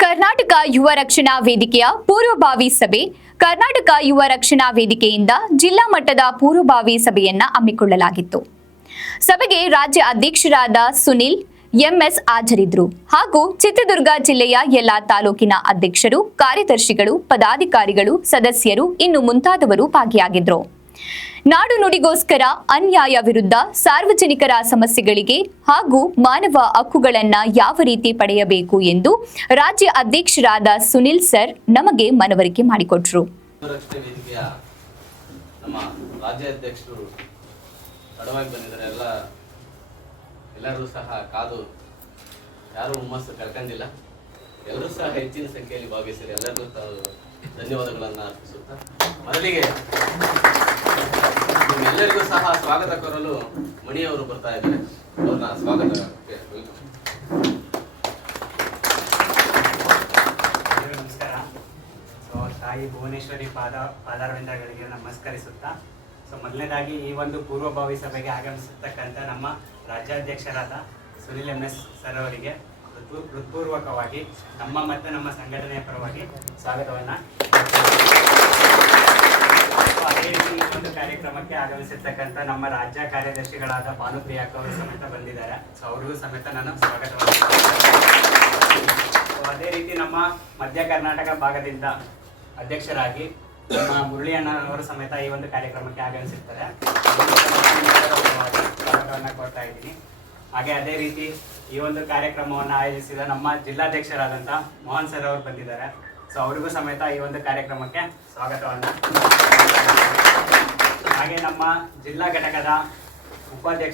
ಕರ್ನಾಟಕ ಯುವ ರಕ್ಷಣಾ ವೇದಿಕೆಯ ಪೂರ್ವಭಾವಿ ಸಭೆ ಕರ್ನಾಟಕ ಯುವ ರಕ್ಷಣಾ ವೇದಿಕೆಯಿಂದ ಜಿಲ್ಲಾ ಮಟ್ಟದ ಪೂರ್ವಭಾವಿ ಸಭೆಯನ್ನ ಹಮ್ಮಿಕೊಳ್ಳಲಾಗಿತ್ತು. ಸಭೆಗೆ ರಾಜ್ಯ ಅಧ್ಯಕ್ಷರಾದ ಸುನಿಲ್ ಎಂಎಸ್ ಹಾಜರಿದ್ದರು ಹಾಗೂ ಚಿತ್ರದುರ್ಗ ಜಿಲ್ಲೆಯ ಎಲ್ಲಾ ತಾಲೂಕಿನ ಅಧ್ಯಕ್ಷರು, ಕಾರ್ಯದರ್ಶಿಗಳು, ಪದಾಧಿಕಾರಿಗಳು, ಸದಸ್ಯರು ಇನ್ನು ಮುಂತಾದವರು ಭಾಗಿಯಾಗಿದ್ದರು. ನಾಡು ನುಡಿಗೋಸ್ಕರ ಅನ್ಯಾಯ ವಿರುದ್ಧ ಸಾರ್ವಜನಿಕರ ಸಮಸ್ಯೆಗಳಿಗೆ ಹಾಗೂ ಮಾನವ ಹಕ್ಕುಗಳನ್ನು ಯಾವ ರೀತಿ ಪಡೆಯಬೇಕು ಎಂದು ರಾಜ್ಯ ಅಧ್ಯಕ್ಷರಾದ ಸುನಿಲ್ ಸರ್ ನಮಗೆ ಮನವರಿಕೆ ಮಾಡಿಕೊಟ್ರು. ನಮ್ಮ ರಾಜ್ಯಾಧ್ಯಕ್ಷರು ತಡವಾಗಿ ಬಂದಿದ್ದಾರೆ. ಎಲ್ಲರೂ ಸಹ ಕಾದು ಯಾರು ಹುಮ್ಮಸ್ಸು ಕಳ್ಕೊಂಡಿಲ್ಲ. ಎಲ್ಲರೂ ಸಹ ಹೆಚ್ಚಿನ ಸಂಖ್ಯೆಯಲ್ಲಿ ಭಾಗವಹಿಸಿದ್ದಾರೆ. ಎಲ್ಲರಿಗೂ ಧನ್ಯವಾದಗಳನ್ನು ಅರ್ಪಿಸುತ್ತಾ ಮೊದಲಿಗೆ ನಿಮ್ಮೆಲ್ಲರಿಗೂ ಸಹ ಸ್ವಾಗತ ಕೋರಲು ಮಣಿಯವರು ಬರ್ತಾ ಇದ್ದಾರೆ. ಅವ್ರನ್ನ ಸ್ವಾಗತ. ನಮಸ್ಕಾರ. ತಾಯಿ ಭುವನೇಶ್ವರಿ ಪಾದಾರವಿಂದಗಳಿಗೆ ನಮಸ್ಕರಿಸುತ್ತಾ ಮೊದಲನೇದಾಗಿ ಈ ಒಂದು ಪೂರ್ವಭಾವಿ ಸಭೆಗೆ ಆಗಮಿಸಿರ್ತಕ್ಕಂಥ ನಮ್ಮ ರಾಜ್ಯಾಧ್ಯಕ್ಷರಾದ ಸುನಿಲ್ ಎಂಎಸ್ ಸರ್ ಅವರಿಗೆ ಹೃತ್ಪೂರ್ವಕವಾಗಿ ನಮ್ಮ ಮತ್ತು ನಮ್ಮ ಸಂಘಟನೆಯ ಪರವಾಗಿ ಸ್ವಾಗತವನ್ನು. ಅದೇ ರೀತಿ ಈ ಒಂದು ಕಾರ್ಯಕ್ರಮಕ್ಕೆ ಆಗಮಿಸಿರ್ತಕ್ಕಂಥ ನಮ್ಮ ರಾಜ್ಯ ಕಾರ್ಯದರ್ಶಿಗಳಾದ ಭಾನುಪ್ರಿಯಾಕ್ ಅವರು ಸಮೇತ ಬಂದಿದ್ದಾರೆ. ಅವ್ರಿಗೂ ಸಮೇತ ನಾನು ಸ್ವಾಗತವನ್ನು. ಅದೇ ರೀತಿ ನಮ್ಮ ಮಧ್ಯ ಕರ್ನಾಟಕ ಭಾಗದಿಂದ ಅಧ್ಯಕ್ಷರಾಗಿ ನಮ್ಮ ಮುರಳಿ ಅಣ್ಣನವರು ಸಮೇತ ಈ ಒಂದು ಕಾರ್ಯಕ್ರಮಕ್ಕೆ ಆಗಮಿಸಿರ್ತಾರೆ. ಸ್ವಾಗತವನ್ನು ಕೊಡ್ತಾ ಇದ್ದೀನಿ. ಹಾಗೆ ಅದೇ ರೀತಿ ಈ ಒಂದು ಕಾರ್ಯಕ್ರಮವನ್ನು ಆಯೋಜಿಸಿದ ನಮ್ಮ ಜಿಲ್ಲಾಧ್ಯಕ್ಷರಾದಂಥ ಮೋಹನ್ ಸರ್ ಅವರು ಬಂದಿದ್ದಾರೆ. ಅವರಿಗೂ ಸಮೇತ ಈ ಒಂದು ಕಾರ್ಯಕ್ರಮಕ್ಕೆ ಸ್ವಾಗತವನ್ನು. ಹಾಗೆ ನಮ್ಮ ಜಿಲ್ಲಾ ಘಟಕದ ಉಪಾಧ್ಯಕ್ಷ